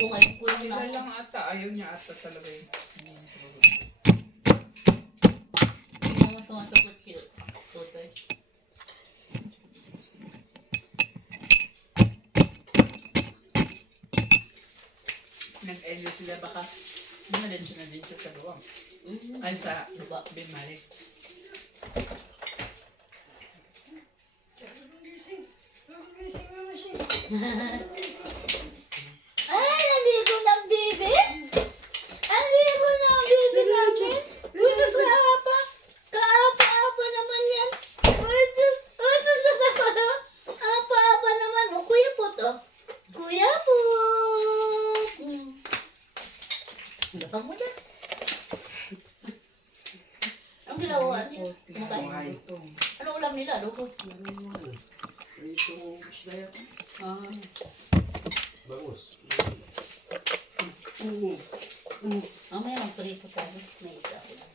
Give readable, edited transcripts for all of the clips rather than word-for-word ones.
ko ngayon. Kulang Sila na. lang ata. Ayaw niya ata talaga yun. Hindi naman sumasagot siya. Tutoy. Nag-elyo sila baka. Dumalensyo na din siya sa luwang. Ay sa Bimalik. Ay, naligo ng bibi? Naligo ng bibi namin? Usus ka apa? Kaapa-apa naman yan. Usus na ako to. Apa-apa naman. O, Kuya Put, oh. Kuya Put. Lapang mo na. Ang ginawa niya? Kumakain. Ano ulam nila? Dugo? Pritong isda yan. Bangus. Mamaya magprito tayo. May isa ako lang.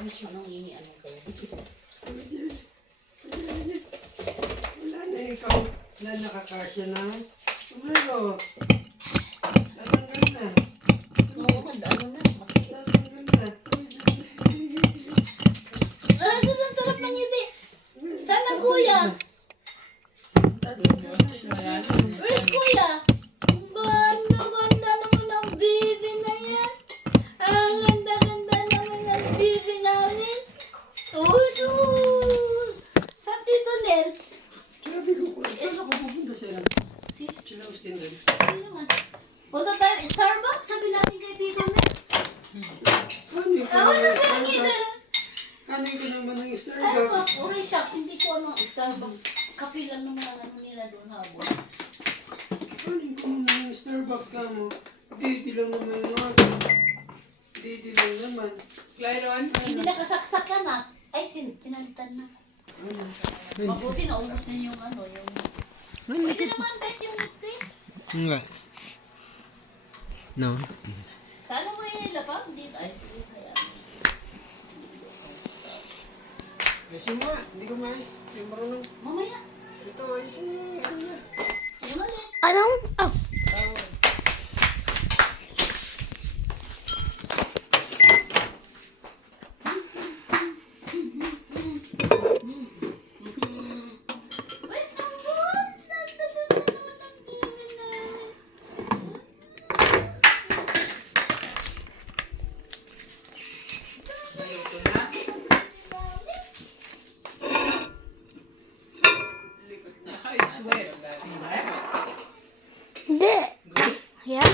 Anong ini? Anong kaya? Wala na ikaw na nakakasya na. Tumero. Tatanggal na. Oo, ano na. Masakit. Tatanggal na. Ah, ang sarap ng ngiti. Sana kuya. Where's kuya? Ang ganda naman ng bibi na yan. Ang ganda naman ng bibi namin. Usus! Sa Tito Nel. Sabi ko, saan ako pupunta sila? Si, Sila Austin din. ano naman? Punta tayo, Starbucks? Sabi natin kay Tito Nel. Kanin ko Ako ng sa sangit Starbucks. eh. Kanin ko naman ng Starbucks. Starbucks. Okay siya. Hindi ko ano, Starbucks. Kape lang naman ang ano nila doon habol. Kanin ko naman ng Starbucks ka mo. Didi lang naman yun. Didi lang naman. Clyron? Hindi nakasaksak ka na. Ay, pinalitan na. Mabuti na ubos na yung ano, yung... Pwede naman kahit yung whipped cream. Enggak. No. Sana mo ilapag dito. Ay, sige, kaya. Kasi mo, hindi ko mais. Hindi marunong. Mamaya. Ito, ayusin mo yung ano niya. Yung ulit. Anong? Oh. Tawag. Wait, naman. Nandun naman ang bibi namin. Maluto na. Naka-itswell. Hindi. Ya.